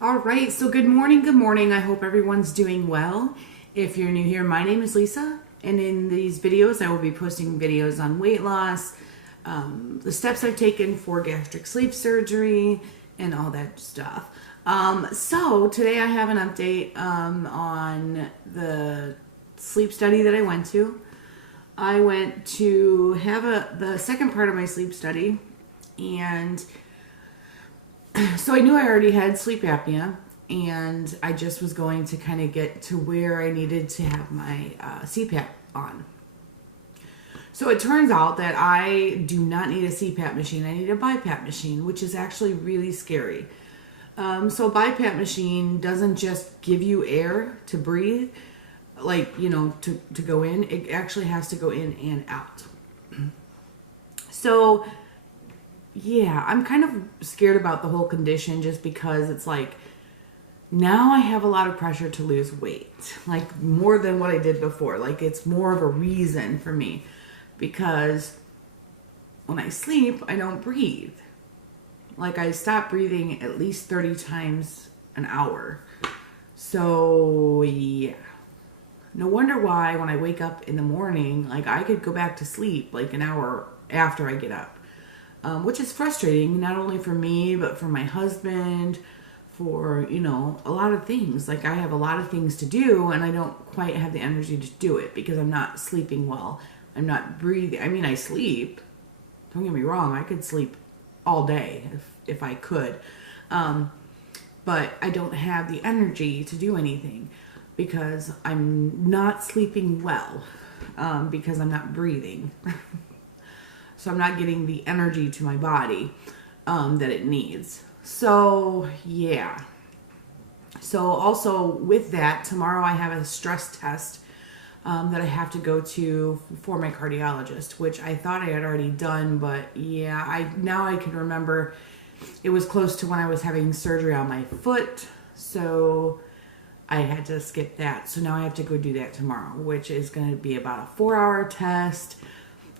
All right, so good morning, good morning. I hope everyone's doing well. If you're new here, my name is Lisa, and in these videos, I will be posting videos on weight loss, the steps I've taken for gastric sleeve surgery, and all that stuff. So today I have an update on the sleep study that I went to. I went to have the second part of my sleep study, and so I knew I already had sleep apnea, and I just was going to kind of get to where I needed to have my CPAP on. So it turns out that I do not need a CPAP machine. I need a BiPAP machine, which is actually really scary. So a BiPAP machine doesn't just give you air to breathe, to go in. It actually has to go in and out. So yeah, I'm kind of scared about the whole condition just because it's like now I have a lot of pressure to lose weight, like more than what I did before. Like it's more of a reason for me because when I sleep, I don't breathe. Like I stop breathing at least 30 times an hour. So yeah, no wonder why when I wake up in the morning, like I could go back to sleep like an hour after I get up. Which is frustrating, not only for me, but for my husband, for, a lot of things. Like I have a lot of things to do and I don't quite have the energy to do it because I'm not sleeping well. I'm not breathing. I mean, I sleep. Don't get me wrong. I could sleep all day if I could. But I don't have the energy to do anything because I'm not sleeping well, because I'm not breathing. So I'm not getting the energy to my body that it needs. So yeah. So also with that, tomorrow I have a stress test that I have to go to for my cardiologist, which I thought I had already done, but yeah, now I can remember it was close to when I was having surgery on my foot, so I had to skip that. So now I have to go do that tomorrow, which is going to be about a 4-hour test.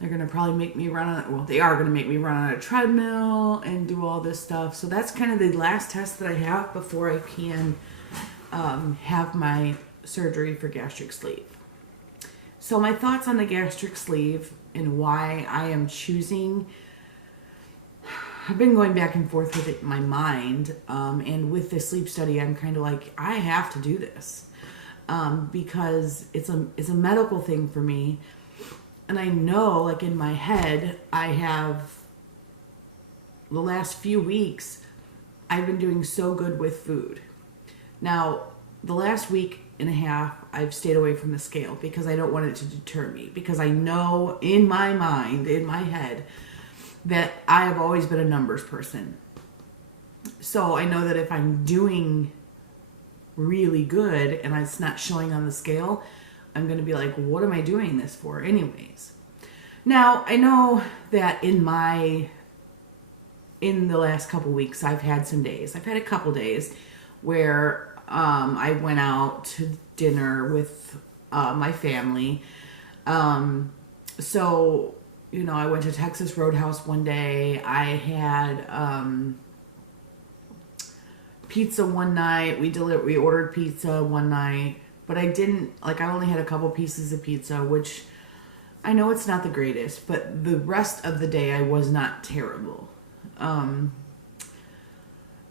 They're going to probably make me they are going to make me run on a treadmill and do all this stuff. So that's kind of the last test that I have before I can have my surgery for gastric sleeve. So my thoughts on the gastric sleeve and why I am choosing, I've been going back and forth with it in my mind. And with the sleep study, I'm kind of like, I have to do this because it's a medical thing for me. And I know, like in my head, I have, the last few weeks, I've been doing so good with food. Now, the last week and a half, I've stayed away from the scale because I don't want it to deter me. Because I know in my mind, in my head, that I have always been a numbers person. So I know that if I'm doing really good and it's not showing on the scale, I'm going to be like, what am I doing this for anyways? Now, I know that in the last couple weeks, I've had a couple days where I went out to dinner with my family. So, I went to Texas Roadhouse one day. I had pizza one night. We ordered pizza one night. But I only had a couple pieces of pizza, which I know it's not the greatest, but the rest of the day I was not terrible. I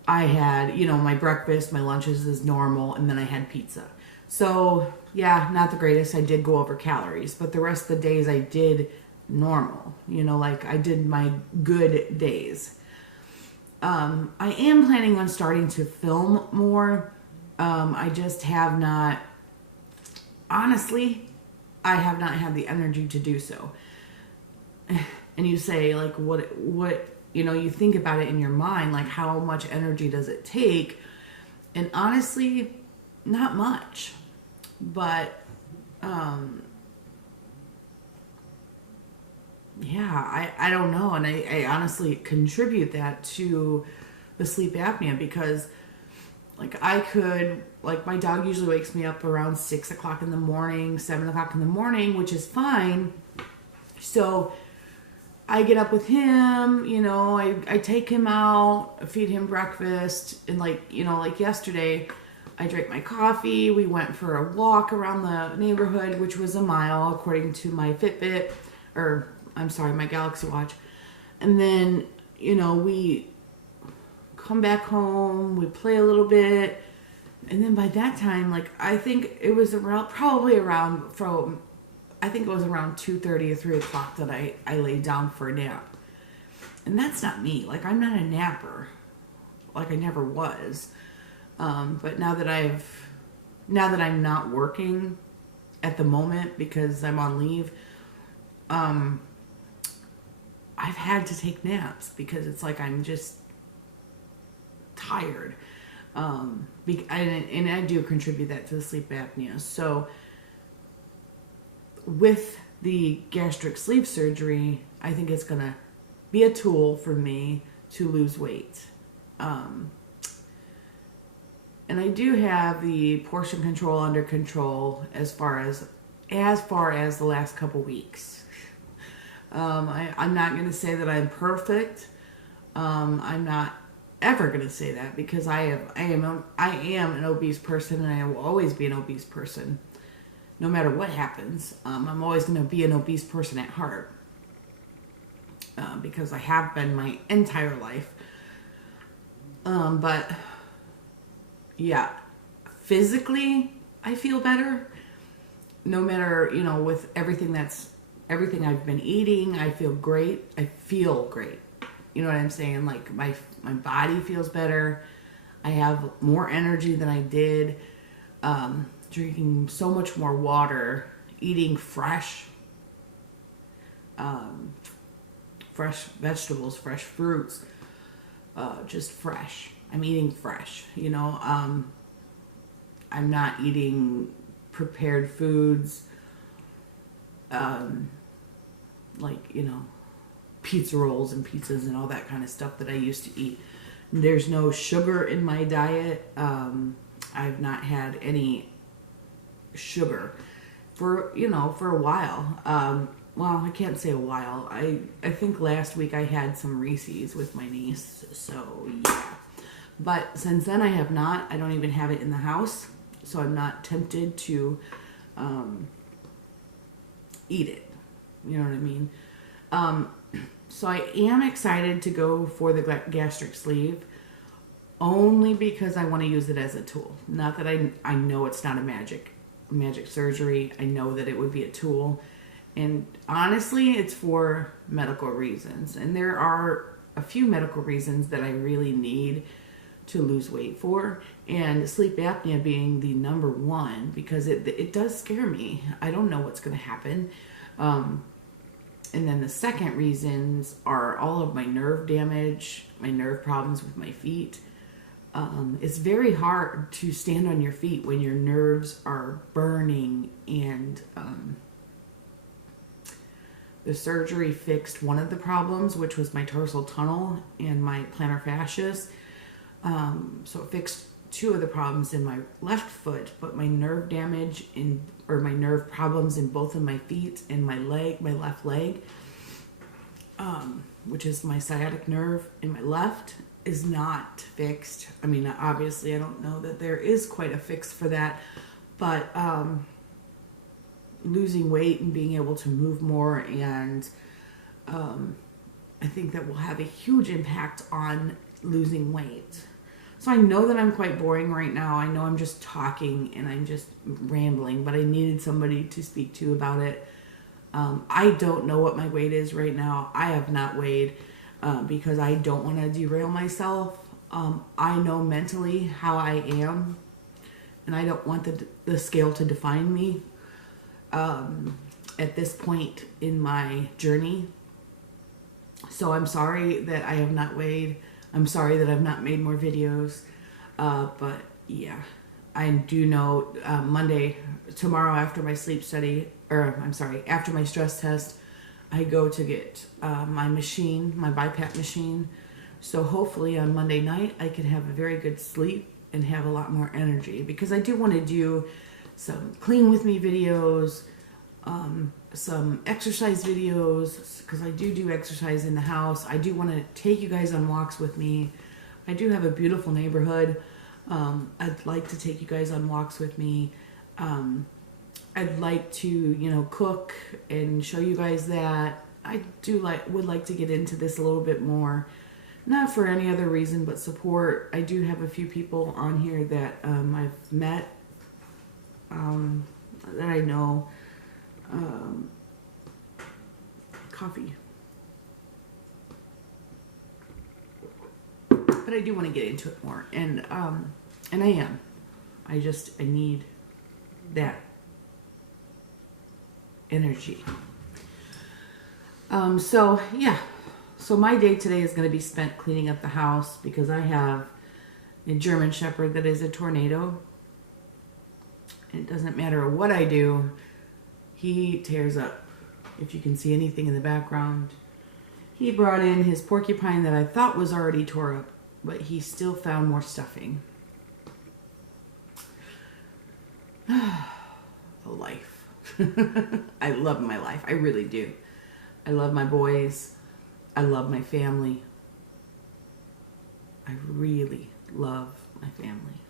had, my breakfast, my lunches is normal, and then I had pizza. So, yeah, not the greatest. I did go over calories, but the rest of the days I did normal. I did my good days. I am planning on starting to film more. I just have not. Honestly, I have not had the energy to do so. And you say, like, what, you think about it in your mind, like, how much energy does it take? And honestly, not much. But, yeah, I don't know. And I honestly contribute that to the sleep apnea because, my dog usually wakes me up around 6 o'clock in the morning, 7 o'clock in the morning, which is fine. So I get up with him, you know, I take him out, feed him breakfast, and like, you know, like yesterday, I drank my coffee, we went for a walk around the neighborhood, which was a mile according to my Fitbit, or I'm sorry, my Galaxy Watch. And then, you know, we come back home, we play a little bit, and then by that time, like, I think it was around, probably around from, I think it was around 2:30 or 3 o'clock that I laid down for a nap. And that's not me. Like, I'm not a napper. Like, I never was. But now that I'm not working at the moment because I'm on leave, I've had to take naps because it's like I'm just tired. And I do contribute that to the sleep apnea. So with the gastric sleeve surgery, I think it's going to be a tool for me to lose weight. And I do have the portion control under control as far as the last couple weeks. I'm not going to say that I'm perfect. I'm not ever going to say that because I am an obese person, and I will always be an obese person. No matter what happens, I'm always going to be an obese person at heart because I have been my entire life. But yeah, physically, I feel better. No matter, you know, with everything I've been eating, I feel great. I feel great. You know what I'm saying? Like my body feels better. I have more energy than I did. Drinking so much more water, eating fresh vegetables, fresh fruits, just fresh. I'm eating fresh, you know. I'm not eating prepared foods, like, you know, pizza rolls and pizzas and all that kind of stuff that I used to eat. There's no sugar in my diet. I've not had any sugar for a while. Well, I can't say a while. I think last week I had some Reese's with my niece, so yeah. But since then I have not. I don't even have it in the house, so I'm not tempted to eat it. You know what I mean? So I am excited to go for the gastric sleeve, only because I want to use it as a tool. Not that I know it's not a magic surgery. I know that it would be a tool. And honestly, it's for medical reasons. And there are a few medical reasons that I really need to lose weight for. And sleep apnea being the number one, because it does scare me. I don't know what's going to happen. And then the second reasons are all of my nerve damage, my nerve problems with my feet. It's very hard to stand on your feet when your nerves are burning, and the surgery fixed one of the problems, which was my tarsal tunnel and my plantar fasciitis. So it fixed two of the problems in my left foot, but my nerve damage my nerve problems in both of my feet and my left leg, which is my sciatic nerve in my left, is not fixed. I mean, obviously I don't know that there is quite a fix for that, but losing weight and being able to move more, and I think that will have a huge impact on losing weight. So I know that I'm quite boring right now. I know I'm just talking and I'm just rambling, but I needed somebody to speak to about it. I don't know what my weight is right now. I have not weighed because I don't want to derail myself. I know mentally how I am, and I don't want the scale to define me at this point in my journey. So I'm sorry that I have not weighed. I'm sorry that I've not made more videos. But yeah, I do know tomorrow after my sleep study, after my stress test, I go to get my BiPAP machine. So hopefully on Monday night, I can have a very good sleep and have a lot more energy, because I do want to do some clean with me videos, some exercise videos because I do exercise in the house. I do want to take you guys on walks with me. I do have a beautiful neighborhood. I'd like to take you guys on walks with me. I'd like to, you know, cook and show you guys that. I would like to get into this a little bit more. Not for any other reason but support. I do have a few people on here that I've met, that I know. Coffee. But I do want to get into it more. And I am. I need that energy. So yeah. So my day today is going to be spent cleaning up the house because I have a German Shepherd that is a tornado. It doesn't matter what I do, he tears up. If you can see anything in the background, he brought in his porcupine that I thought was already tore up, but he still found more stuffing. The life. I love my life. I really do. I love my boys. I love my family. I really love my family.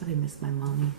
But I miss my mommy.